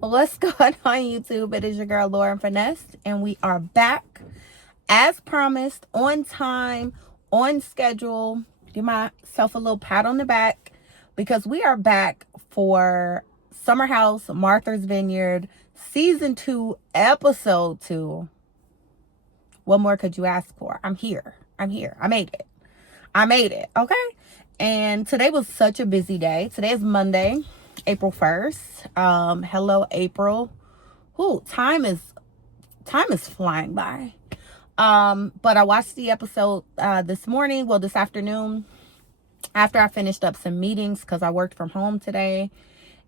What's going on YouTube? It is your girl Lauren Finesse, and we are back as promised, on time, on schedule. Give myself a little pat on the back because we are back for Summer House Martha's Vineyard Season 2, Episode 2. What more could you ask for? I'm here. I made it. Okay. And today was such a busy day. Today is Monday, April 1st. Hello, April. Ooh, time is flying by. But I watched the episode this afternoon, after I finished up some meetings because I worked from home today,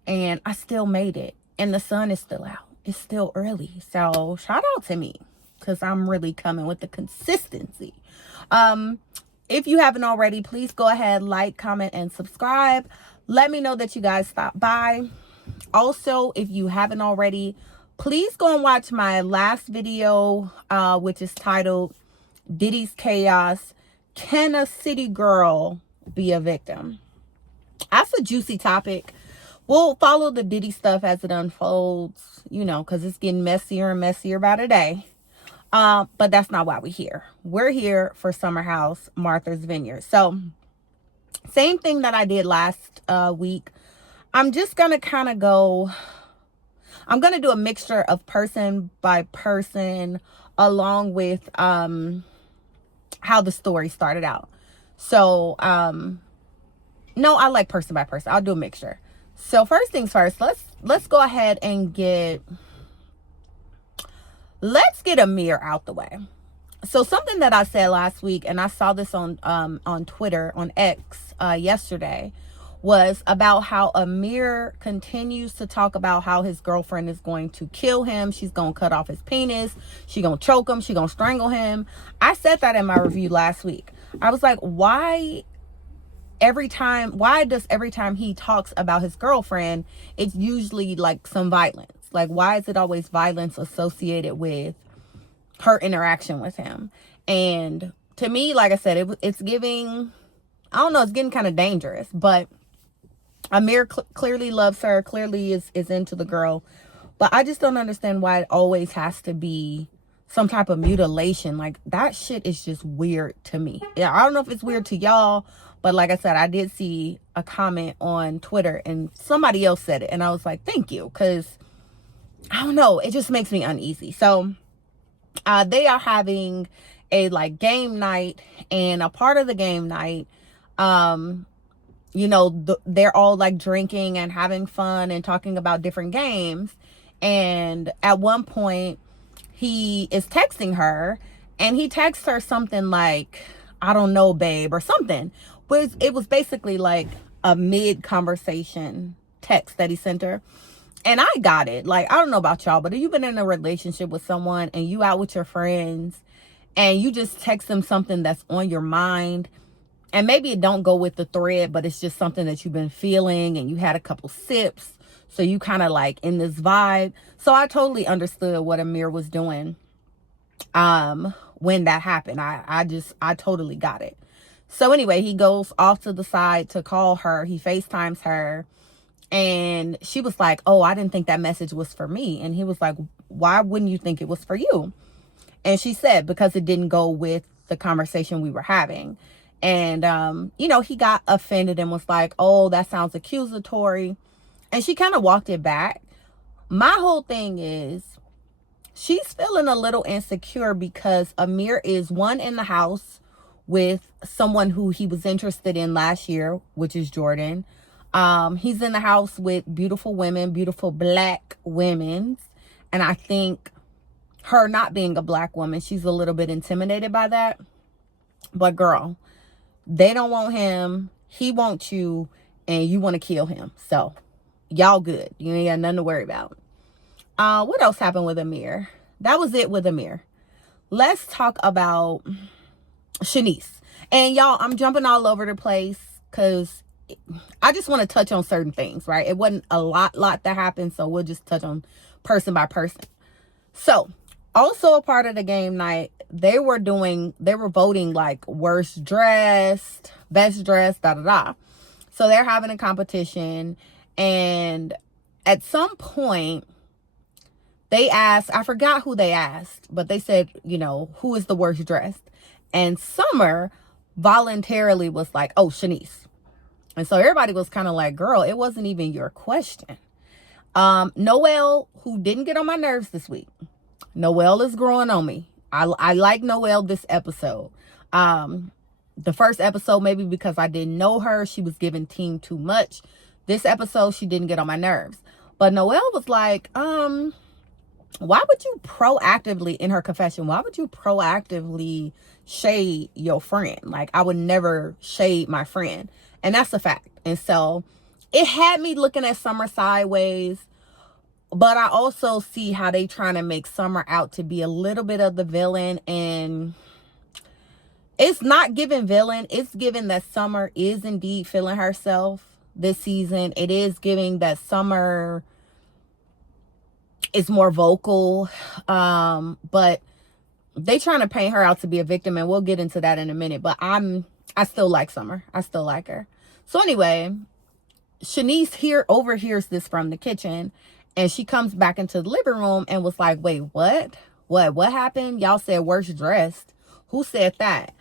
and I still made it. And the sun is still out. It's still early. So shout out to me because I'm really coming with the consistency. If you haven't already, please go ahead, like, comment, and subscribe. Let me know that you guys stopped by. Also, if you haven't already, please go and watch my last video, which is titled Diddy's Chaos. Can a city girl be a victim? That's a juicy topic. We'll follow the Diddy stuff as it unfolds, because it's getting messier and messier by the day. But that's not why we're here. We're here for Summer House Martha's Vineyard. So same thing that I did last week. I'm just going to I'm going to do a mixture of person by person along with how the story started out. So, no, I like person by person. I'll do a mixture. So first things first, let's go ahead and let's get Amir out the way. So something that I said last week, and I saw this on Twitter, on X yesterday, was about how Amir continues to talk about how his girlfriend is going to kill him. She's going to cut off his penis. She's going to choke him. She's going to strangle him. I said that in my review last week. I was like, why does every time he talks about his girlfriend, it's usually like some violence? Like, why is it always violence associated with her interaction with him? And to me, like I said, it's giving, I don't know, it's getting kind of dangerous. But Amir clearly loves her, clearly is into the girl. But I just don't understand why it always has to be some type of mutilation. Like, that shit is just weird to me. Yeah, I don't know if it's weird to y'all, but like I said, I did see a comment on Twitter and somebody else said it. And I was like, thank you, because I don't know, it just makes me uneasy. So they are having a game night, and a part of the game night, they're all drinking and having fun and talking about different games. And at one point he is texting her, and he texts her something like, I don't know, babe, or something. But it was basically like a mid conversation text that he sent her. And I got it. I don't know about y'all, but if you've been in a relationship with someone and you out with your friends and you just text them something that's on your mind, and maybe it don't go with the thread, but it's just something that you've been feeling and you had a couple sips, so you kind of in this vibe. So I totally understood what Amir was doing when that happened. I totally got it. So anyway, he goes off to the side to call her. He FaceTimes her. And she was like, oh, I didn't think that message was for me. And he was like, why wouldn't you think it was for you? And she said, because it didn't go with the conversation we were having. And, he got offended and was like, oh, that sounds accusatory. And she kind of walked it back. My whole thing is, she's feeling a little insecure because Amir is, one, in the house with someone who he was interested in last year, which is Jordan. He's in the house with beautiful women, beautiful black women. And I think her not being a black woman, she's a little bit intimidated by that. But girl, they don't want him. He wants you, and you want to kill him. So y'all good. You ain't got nothing to worry about. What else happened with Amir? That was it with Amir. Let's talk about Shanice. And y'all, I'm jumping all over the place because I just want to touch on certain things, right? It wasn't a lot that happened, so we'll just touch on person by person. So, also a part of the game night, they were voting worst dressed, best dressed, da. So they're having a competition, and at some point, they asked, I forgot who they asked, but they said, you know, who is the worst dressed? And Summer voluntarily was like, oh, Shanice. And so everybody was kind of like, girl, it wasn't even your question. Noelle, who didn't get on my nerves this week. Noelle is growing on me. I like Noelle this episode. The first episode, maybe because I didn't know her, she was giving team too much. This episode, she didn't get on my nerves. But Noelle was like, why would you proactively, in her confession, why would you proactively shade your friend? Like, I would never shade my friend. And that's a fact. And so it had me looking at Summer sideways. But I also see how they trying to make Summer out to be a little bit of the villain. And it's not giving villain. It's giving that Summer is indeed feeling herself this season. It is giving that Summer is more vocal. But they trying to paint her out to be a victim. And we'll get into that in a minute. But I still like Summer. I still like her. So anyway, Shanice overhears this from the kitchen. And she comes back into the living room and was like, wait, what? What happened? Y'all said worst dressed. Who said that?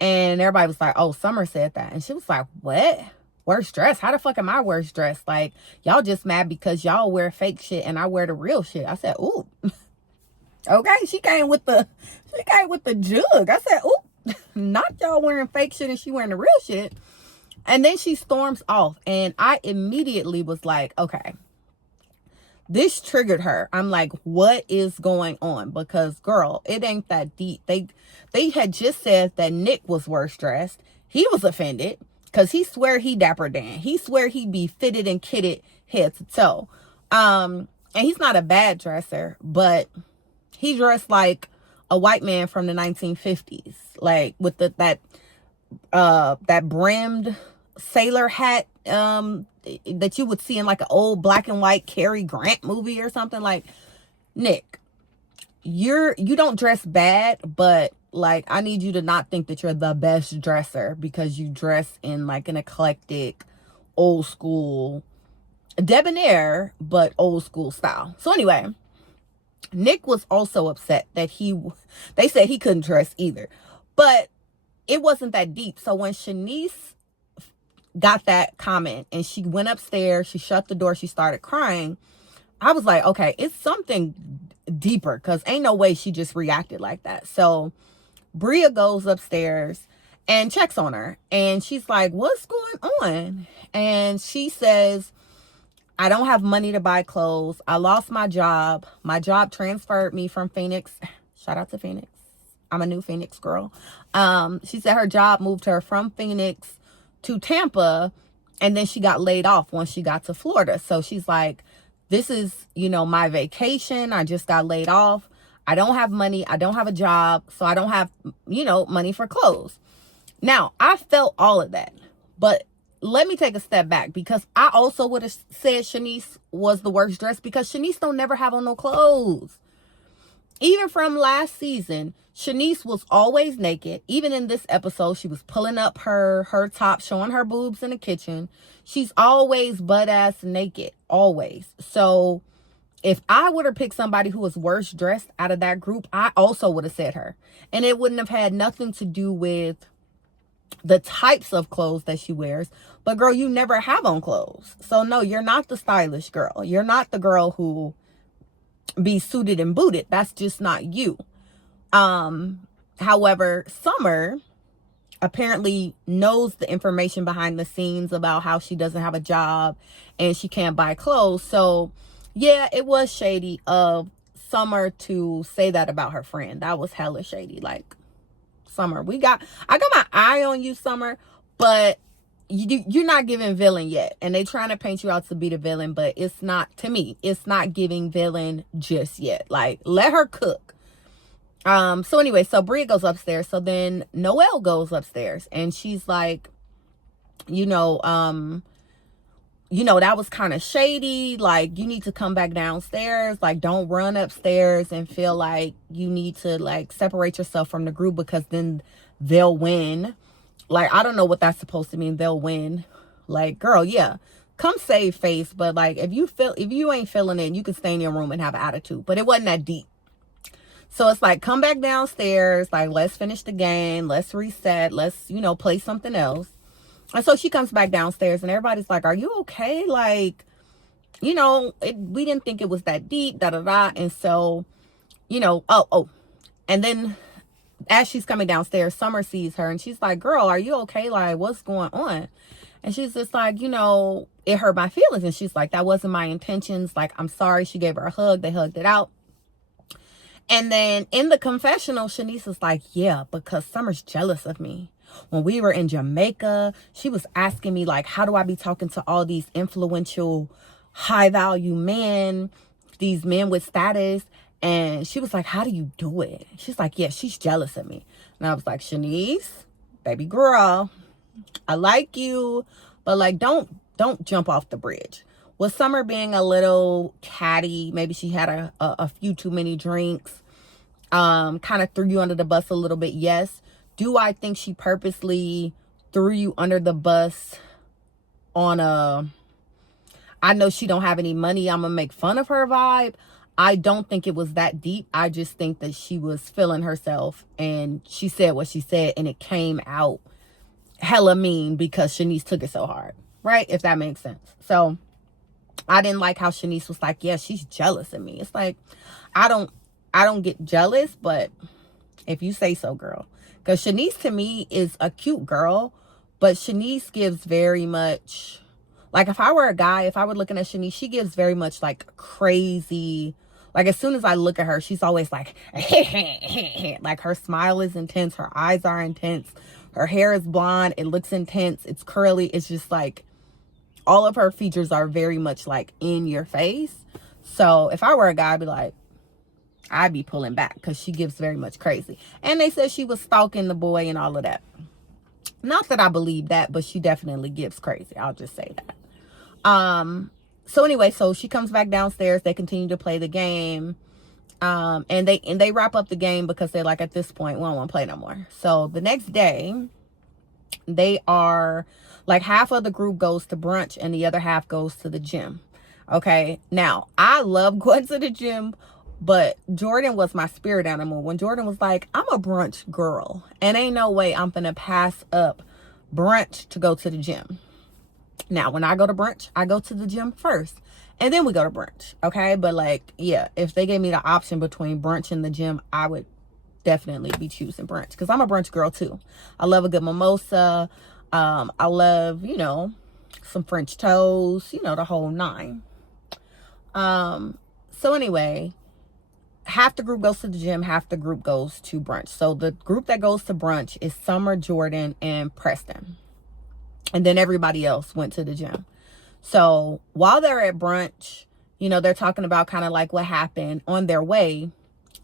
And everybody was like, oh, Summer said that. And she was like, what? Worst dressed? How the fuck am I worst dressed? Like, y'all just mad because y'all wear fake shit and I wear the real shit. I said, ooh. Okay, she came with the jug. I said, ooh, not y'all wearing fake shit and she wearing the real shit. And then she storms off. And I immediately was like, okay. This triggered her. I'm like, what is going on? Because, girl, it ain't that deep. They had just said that Nick was worst dressed. He was offended because he swear he Dapper Dan. He swear he be fitted and kitted head to toe. And he's not a bad dresser, but he dressed like a white man from the 1950s, like with that brimmed sailor hat that you would see in like an old black and white Cary Grant movie or something. Like, Nick, you don't dress bad, but like, I need you to not think that you're the best dresser because you dress in like an eclectic, old school, debonair, but old school style. So anyway, Nick was also upset that they said he couldn't dress either, but it wasn't that deep. So when Shanice got that comment and she went upstairs, she shut the door, she started crying, I was like, okay, it's something deeper because ain't no way she just reacted like that. So Bria goes upstairs and checks on her and she's like, what's going on? And she says, I don't have money to buy clothes. I lost my job. My job transferred me from Phoenix. Shout out to Phoenix. I'm a new Phoenix girl. She said her job moved her from Phoenix to Tampa, and then she got laid off once she got to Florida. So she's like, this is, my vacation. I just got laid off. I don't have money. I don't have a job. So I don't have, money for clothes. Now, I felt all of that. But let me take a step back because I also would have said Shanice was the worst dressed because Shanice don't never have on no clothes. Even from last season, Shanice was always naked. Even in this episode, she was pulling up her top, showing her boobs in the kitchen. She's always butt-ass naked, always. So if I would have picked somebody who was worst dressed out of that group, I also would have said her. And it wouldn't have had nothing to do with the types of clothes that she wears. But girl, you never have on clothes. So no, you're not the stylish girl. You're not the girl who be suited and booted. That's just not you. However, Summer apparently knows the information behind the scenes about how she doesn't have a job and she can't buy clothes. So yeah, it was shady of Summer to say that about her friend. That was hella shady. Like, Summer, I got my eye on you, Summer, but you're not giving villain yet. And they trying to paint you out to be the villain, but it's not, to me, it's not giving villain just yet. Like, let her cook. So anyway, so Bria goes upstairs. So then Noelle goes upstairs and she's like, that was kind of shady. Like, you need to come back downstairs. Like, don't run upstairs and feel like you need to like separate yourself from the group because then they'll win. Like, I don't know what that's supposed to mean. They'll win. Like, girl, yeah, come save face. But like, if you ain't feeling it, you can stay in your room and have an attitude. But it wasn't that deep. So it's like, come back downstairs. Like, let's finish the game. Let's reset. Let's, play something else. And so she comes back downstairs and everybody's like, are you okay? Like, we didn't think it was that deep, da da da. And so, and then as she's coming downstairs, Summer sees her and she's like, girl, are you okay? Like, what's going on? And she's just like, it hurt my feelings. And she's like, that wasn't my intentions. Like, I'm sorry. She gave her a hug. They hugged it out. And then in the confessional, Shanice is like, yeah, because Summer's jealous of me. When we were in Jamaica, she was asking me, like, how do I be talking to all these influential, high value men, these men with status? And she was like, how do you do it? She's like, yeah, she's jealous of me. And I was like, Shanice, baby girl, I like you, but like, don't jump off the bridge. Was Summer being a little catty? Maybe she had a few too many drinks, kind of threw you under the bus a little bit. Yes. Do I think she purposely threw you under the bus on I know she don't have any money, I'm gonna make fun of her vibe? I don't think it was that deep. I just think that she was feeling herself and she said what she said and it came out hella mean because Shanice took it so hard, right? If that makes sense. So I didn't like how Shanice was like, yeah, she's jealous of me. It's like, I don't get jealous, but if you say so, girl. Because Shanice to me is a cute girl, but Shanice gives very much, like if I were a guy, if I were looking at Shanice, she gives very much like crazy, like as soon as I look at her, she's always like, like her smile is intense, her eyes are intense, her hair is blonde, it looks intense, it's curly, it's just like, all of her features are very much like in your face. So if I were a guy, I'd be like, I'd be pulling back because she gives very much crazy. And they said she was stalking the boy and all of that. Not that I believe that, but she definitely gives crazy. I'll just say that. So anyway, so she comes back downstairs. They continue to play the game. And they wrap up the game because they're like, at this point, we don't want to play no more. So the next day, they are like, half of the group goes to brunch and the other half goes to the gym. Okay. Now, I love going to the gym, but Jordan was my spirit animal. When Jordan was like, I'm a brunch girl and ain't no way I'm gonna pass up brunch to go to the gym. Now, when I go to brunch, I go to the gym first and then we go to brunch. Okay. But like, yeah, if they gave me the option between brunch and the gym, I would definitely be choosing brunch because I'm a brunch girl too. I love a good mimosa. I love, some French toast, the whole nine. So anyway, half the group goes to the gym, half the group goes to brunch. So the group that goes to brunch is Summer, Jordan, and Preston. And then everybody else went to the gym. So while they're at brunch, they're talking about kind of like what happened. On their way,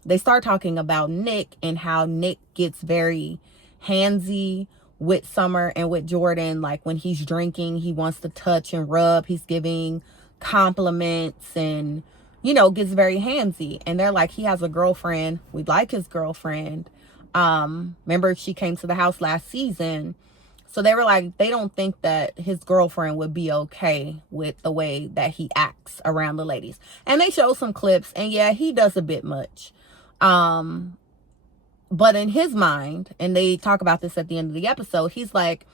they start talking about Nick and how Nick gets very handsy with Summer and with Jordan. Like when he's drinking, he wants to touch and rub. He's giving compliments and gets very handsy. And they're like, he has a girlfriend. We like his girlfriend. Remember she came to the house last season. So they were like, they don't think that his girlfriend would be okay with the way that he acts around the ladies. And they show some clips and yeah, he does a bit much. But in his mind, and they talk about this at the end of the episode, he's like,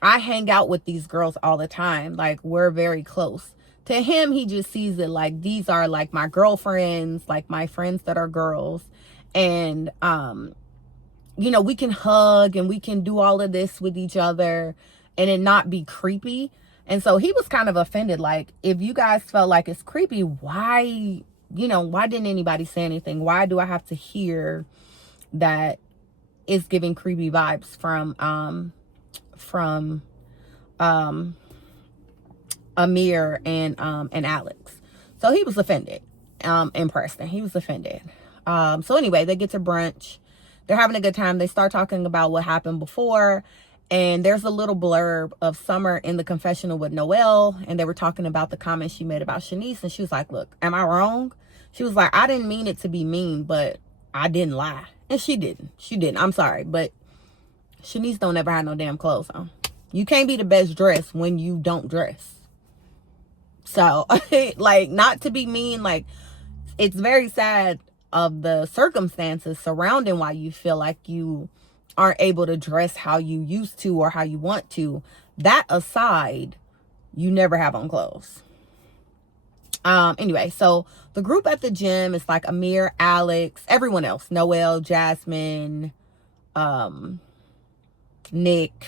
I hang out with these girls all the time. Like we're very close. To him, he just sees it like these are like my girlfriends, like my friends that are girls. And, we can hug and we can do all of this with each other and it not be creepy. And so he was kind of offended. Like, if you guys felt like it's creepy, why didn't anybody say anything? Why do I have to hear that it's giving creepy vibes from Amir and Alex? So he was offended. And Preston, he was offended. So anyway, they get to brunch. They're having a good time. They start talking about what happened before. And there's a little blurb of Summer in the confessional with Noelle. And they were talking about the comment she made about Shanice. And she was like, look, am I wrong? She was like, I didn't mean it to be mean, but I didn't lie. And she didn't. She didn't. I'm sorry. But Shanice don't ever have no damn clothes on. You can't be the best dressed when you don't dress. So, like, not to be mean, like, it's very sad of the circumstances surrounding why you feel like you aren't able to dress how you used to or how you want to. That aside, you never have on clothes. Anyway, so the group at the gym is like Amir, Alex, everyone else, Noelle, Jasmine, Nick,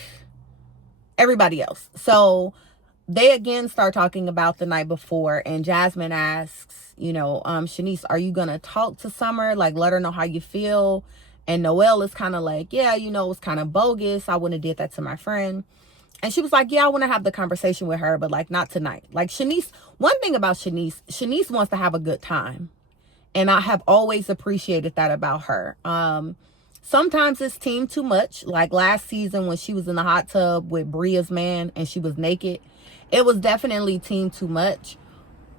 everybody else. So they again start talking about the night before, and Jasmine asks, you know, Shanice, are you gonna talk to Summer? Like, let her know how you feel. And Noelle is kind of like, yeah, you know, it's kind of bogus. I wouldn't have did that to my friend. And she was like, yeah, I want to have the conversation with her, but like not tonight. Like Shanice, one thing about Shanice wants to have a good time. And I have always appreciated that about her. Sometimes it's team too much. Like last season when she was in the hot tub with Bria's man and she was naked, it was definitely team too much.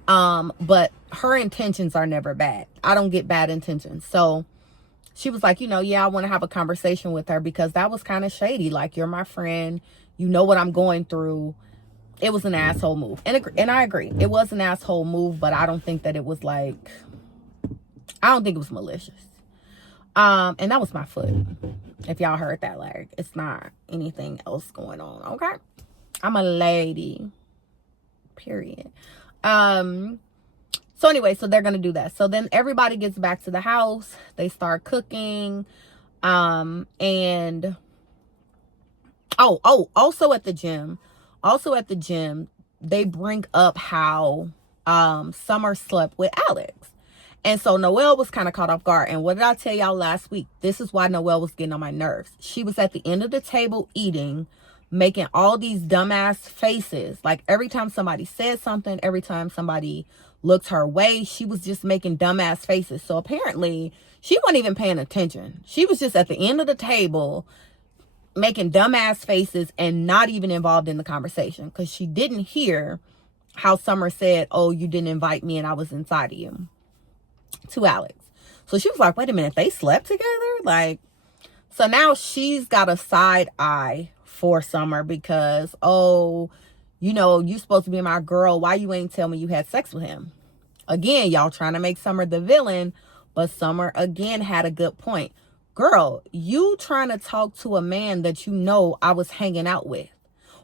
But her intentions are never bad. I don't get bad intentions. So she was like, you know, yeah, I want to have a conversation with her because that was kind of shady. Like, you're my friend. You know what I'm going through. It was an asshole move. And I agree. It was an asshole move, but I don't think that it was like, I don't think it was malicious. And that was my foot. If y'all heard that, like, it's not anything else going on. Okay. I'm a lady. Period. So anyway, so they're going to do that. So then everybody gets back to the house. They start cooking. And also at the gym, they bring up how Summer slept with Alex. And so Noelle was kind of caught off guard. And what did I tell y'all last week? This is why Noelle was getting on my nerves. She was at the end of the table eating, making all these dumbass faces. Like every time somebody said something, every time somebody looked her way, she was just making dumbass faces. So apparently she wasn't even paying attention. She was just at the end of the table making dumbass faces and not even involved in the conversation because she didn't hear how Summer said, oh, you didn't invite me and I was inside of you, to Alex. So she was like, wait a minute, they slept together? Like, so now she's got a side eye for Summer because, oh, you know, you supposed to be my girl. Why you ain't tell me you had sex with him? Again, y'all trying to make Summer the villain, but Summer again had a good point. Girl, you trying to talk to a man that you know I was hanging out with.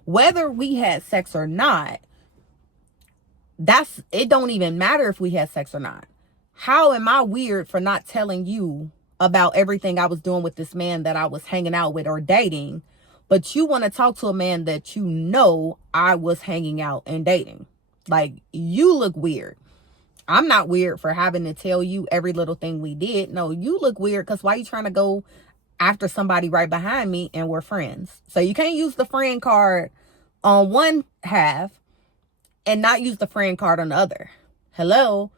Whether we had sex or not, it don't even matter if we had sex or not. How am I weird for not telling you about everything I was doing with this man that I was hanging out with or dating, but you want to talk to a man that you know I was hanging out and dating? Like, you look weird. I'm not weird for having to tell you every little thing we did. No, you look weird because why you trying to go after somebody right behind me and we're friends? So you can't use the friend card on one half and not use the friend card on the other. Hello?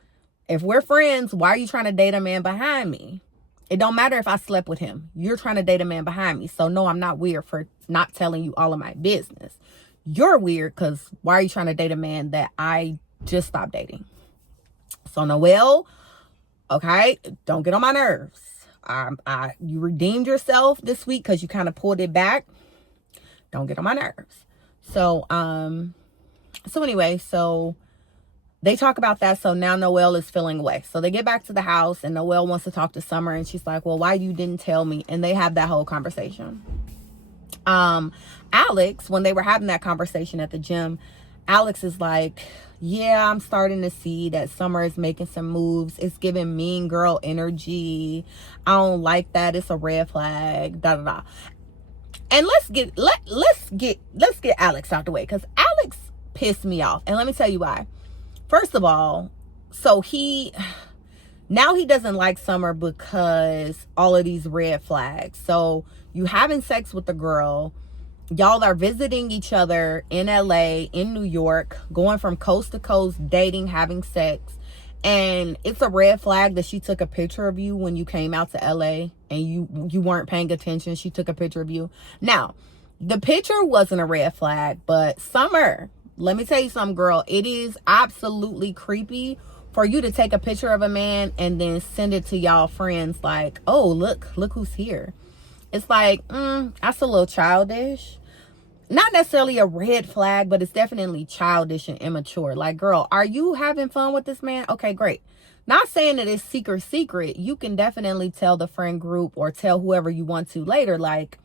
If we're friends, why are you trying to date a man behind me? It don't matter if I slept with him. You're trying to date a man behind me. So no, I'm not weird for not telling you all of my business. You're weird because why are you trying to date a man that I just stopped dating? So Noelle, okay, don't get on my nerves. You redeemed yourself this week because you kind of pulled it back. Don't get on my nerves. So anyway, so they talk about that. So now Noelle is feeling away. So they get back to the house and Noelle wants to talk to Summer and she's like, well, why you didn't tell me? And they have that whole conversation. Alex, when they were having that conversation at the gym, Alex is like, yeah, I'm starting to see that Summer is making some moves. It's giving mean girl energy. I don't like that. It's a red flag. Da da da. And let's get Alex out the way because Alex pissed me off. And let me tell you why. First of all, so now he doesn't like Summer because all of these red flags. So you having sex with the girl. Y'all are visiting each other in LA, in New York, going from coast to coast, dating, having sex. And it's a red flag that she took a picture of you when you came out to LA and you weren't paying attention. She took a picture of you. Now, the picture wasn't a red flag, but Summer, let me tell you something, girl. It is absolutely creepy for you to take a picture of a man and then send it to y'all friends like, oh, look who's here. It's like, that's a little childish. not necessarily a red flag, but it's definitely childish and immature. Like, girl, are you having fun with this man? Okay, great. Not saying that it's secret. You can definitely tell the friend group or tell whoever you want to later, like,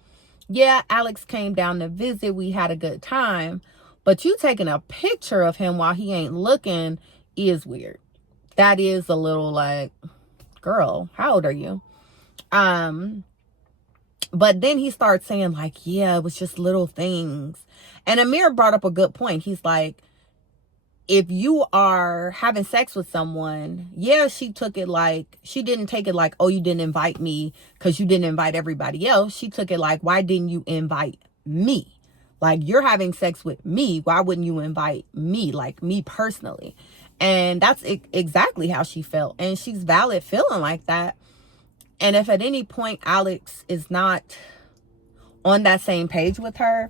yeah, Alex came down to visit. We had a good time. But you taking a picture of him while he ain't looking is weird. That is a little like, girl, how old are you? But then he starts saying like, yeah, it was just little things. And Amir brought up a good point. He's like, if you are having sex with someone, yeah, she took it like, she didn't take it like, oh, you didn't invite me because you didn't invite everybody else. She took it like, why didn't you invite me? Like, you're having sex with me. Why wouldn't you invite me? Like, me personally. And that's exactly how she felt. And she's valid feeling like that. And if at any point Alex is not on that same page with her,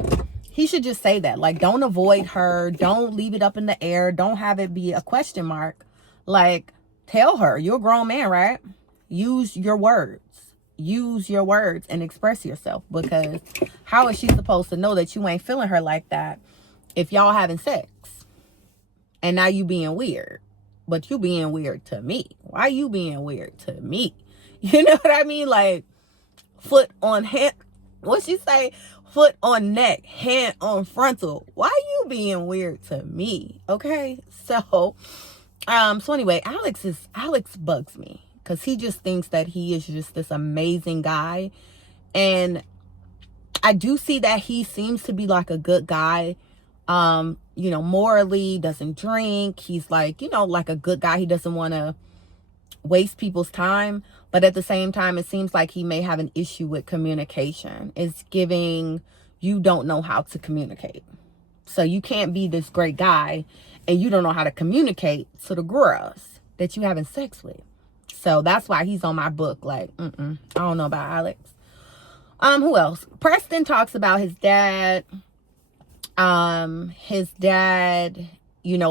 he should just say that. Like, don't avoid her. Don't leave it up in the air. Don't have it be a question mark. Like, tell her, you're a grown man, right? Use your words. Use your words and express yourself. Because how is she supposed to know that you ain't feeling her like that if y'all having sex? And now you being weird. But you being weird to me. Why you being weird to me? You know what I mean? Like, foot on hand. What she say? Foot on neck, hand on frontal. Why you being weird to me? Okay. So anyway, Alex bugs me because he just thinks that he is just this amazing guy. And I do see that he seems to be like a good guy. Morally, doesn't drink. He's like, like a good guy. He doesn't want to waste people's time. But at the same time, it seems like he may have an issue with communication. It's giving, you don't know how to communicate. So you can't be this great guy and you don't know how to communicate to the girls that you having sex with. So that's why he's on my book. Like, I don't know about Alex. Who else? Preston talks about his dad. His dad,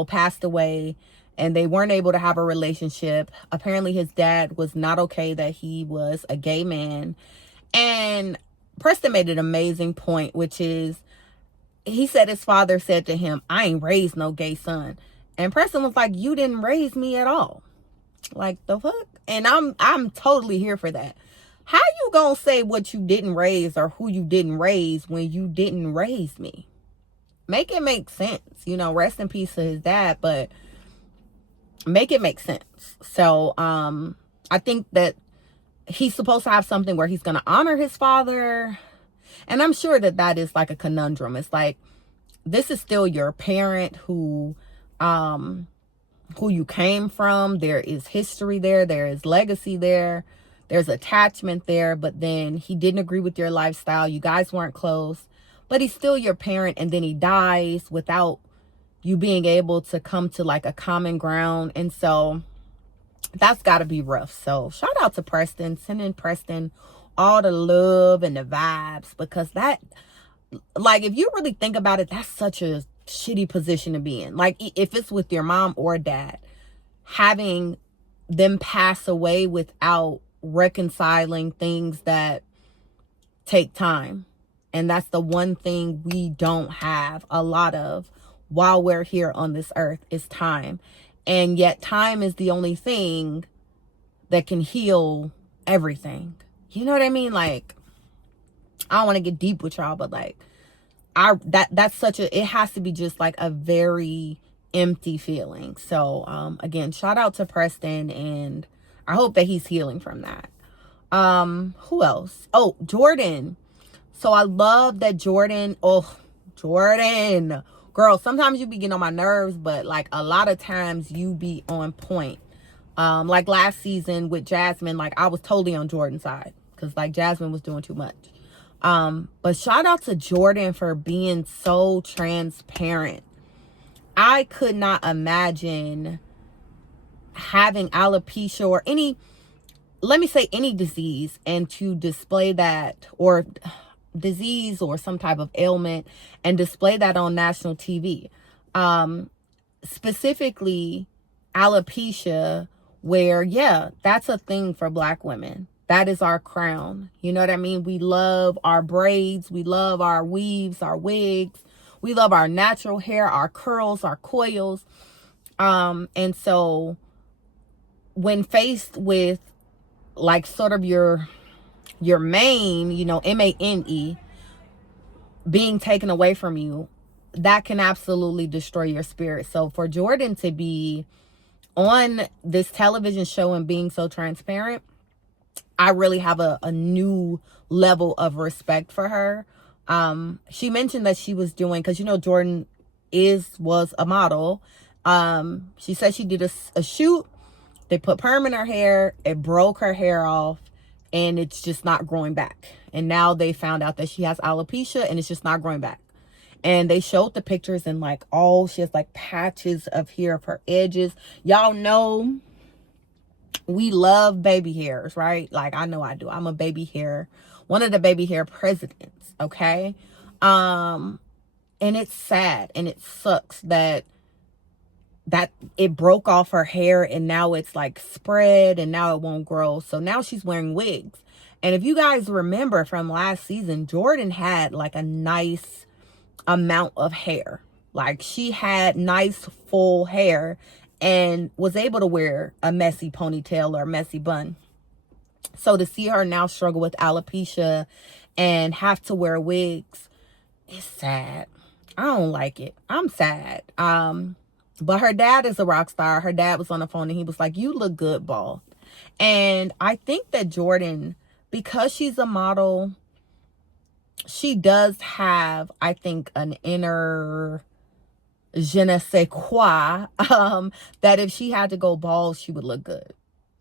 passed away. And they weren't able to have a relationship. Apparently his dad was not okay that he was a gay man. And Preston made an amazing point, which is, he said his father said to him, I ain't raised no gay son. And Preston was like, you didn't raise me at all. Like, the fuck? And I'm totally here for that. How you gonna say what you didn't raise or who you didn't raise when you didn't raise me? Make it make sense. Rest in peace to his dad, but make it make sense. So I think that he's supposed to have something where he's going to honor his father. And I'm sure that is like a conundrum. It's like, this is still your parent who you came from. There is history there. There is legacy there. There's attachment there. But then he didn't agree with your lifestyle. You guys weren't close. But he's still your parent. And then he dies without you being able to come to like a common ground. And so that's got to be rough. So shout out to Preston, sending Preston all the love and the vibes, because that, like, if you really think about it, that's such a shitty position to be in. Like, if it's with your mom or dad, having them pass away without reconciling things that take time. And that's the one thing we don't have a lot of while we're here on this earth, is time. And yet time is the only thing that can heal everything. You know what I mean? Like, I don't want to get deep with y'all, but like, that's such a, it has to be just like a very empty feeling. So again, shout out to Preston, and I hope that he's healing from that. Who else? Oh, Jordan. So I love that Jordan, girl, sometimes you be getting on my nerves, but like a lot of times you be on point. Like last season with Jasmine, like I was totally on Jordan's side because like Jasmine was doing too much. But shout out to Jordan for being so transparent. I could not imagine having alopecia or any disease, and to display that, or disease or some type of ailment, and display that on national TV. Specifically alopecia, where, yeah, that's a thing for Black women. That is our crown. You know what I mean? We love our braids. We love our weaves, our wigs. We love our natural hair, our curls, our coils. And so when faced with like sort of your mane, you know, MANE, being taken away from you, that can absolutely destroy your spirit. So for Jordan to be on this television show and being so transparent, I really have a new level of respect for her. She mentioned that she was doing, because you know Jordan was a model. She said she did a shoot. They put perm in her hair. It broke her hair off, and it's just not growing back. And now they found out that she has alopecia, and it's just not growing back. And they showed the pictures, and like, she has like patches of hair of her edges. Y'all know we love baby hairs, right? Like, I know I do. I'm a baby hair, one of the baby hair presidents, okay? And it's sad, and it sucks that it broke off her hair, and now it's like spread, and now it won't grow. So now she's wearing wigs. And if you guys remember from last season, Jordan had like a nice amount of hair. Like, she had nice full hair and was able to wear a messy ponytail or a messy bun. So to see her now struggle with alopecia and have to wear wigs, it's sad. I don't like it. I'm sad. But her dad is a rock star. Her dad was on the phone, and he was like, "You look good, bald." And I think that Jordan, because she's a model, she does have, I think, an inner je ne sais quoi, that if she had to go bald, she would look good.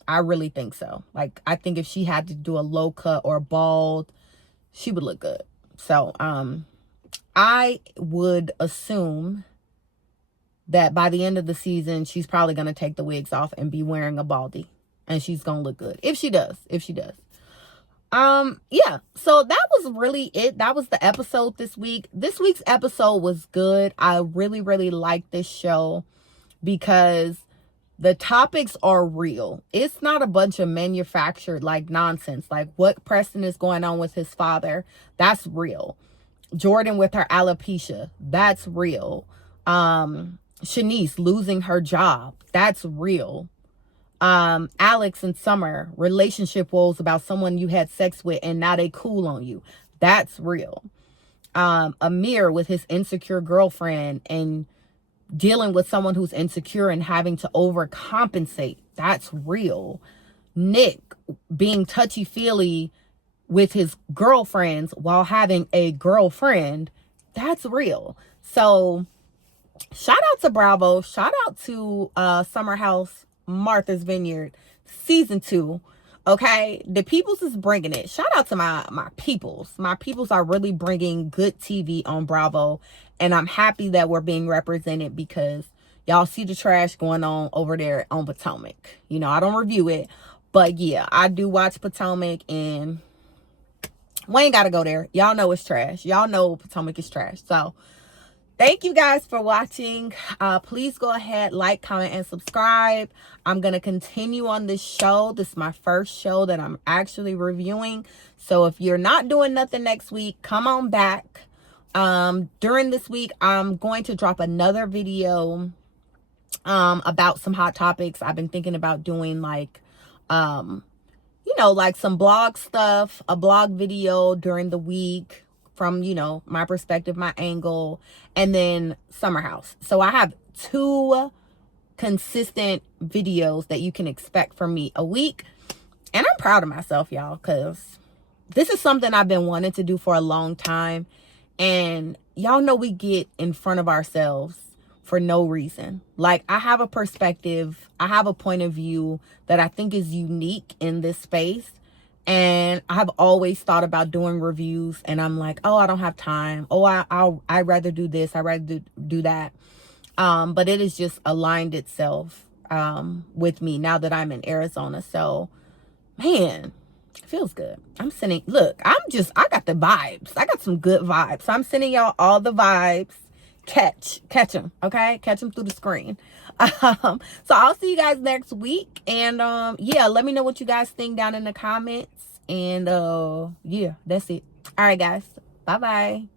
I really think so. Like, I think if she had to do a low cut or bald, she would look good. So, I would assume that by the end of the season, she's probably going to take the wigs off and be wearing a baldy. And she's going to look good. If she does. Yeah. So that was really it. That was the episode this week. This week's episode was good. I really, really like this show because the topics are real. It's not a bunch of manufactured like nonsense. Like what Preston is going on with his father. That's real. Jordan with her alopecia. That's real. Shanice losing her job. That's real. Alex and Summer, relationship woes about someone you had sex with and now they cool on you. That's real. Amir with his insecure girlfriend and dealing with someone who's insecure and having to overcompensate. That's real. Nick being touchy-feely with his girlfriends while having a girlfriend. That's real. So shout out to Bravo. Shout out to Summer House, Martha's Vineyard, season 2. Okay, the peoples is bringing it. Shout out to my peoples. My peoples are really bringing good TV on Bravo, and I'm happy that we're being represented because y'all see the trash going on over there on Potomac. You know, I don't review it, but yeah, I do watch Potomac, and we ain't gotta go there. Y'all know it's trash. Y'all know Potomac is trash. So thank you guys for watching. Please go ahead, like, comment, and subscribe. I'm going to continue on this show. This is my first show that I'm actually reviewing. So if you're not doing nothing next week, come on back. During this week, I'm going to drop another video about some hot topics. I've been thinking about doing like, you know, like some blog stuff, a blog video during the week from, you know, my perspective, my angle, and then Summer House. So I have 2 consistent videos that you can expect from me a week. And I'm proud of myself, y'all, because this is something I've been wanting to do for a long time. And y'all know we get in front of ourselves for no reason. Like, I have a perspective, I have a point of view that I think is unique in this space. And I've always thought about doing reviews, and I'm like, oh, I don't have time. Oh, I'd rather do this. I'd rather do that. But it has just aligned itself with me now that I'm in Arizona. So, man, it feels good. I'm sending, look, I got the vibes. I got some good vibes. So I'm sending y'all all the vibes. Catch them, okay? Catch them through the screen. So I'll see you guys next week. And yeah, let me know what you guys think down in the comments. And yeah, that's it. All right, guys. Bye-bye.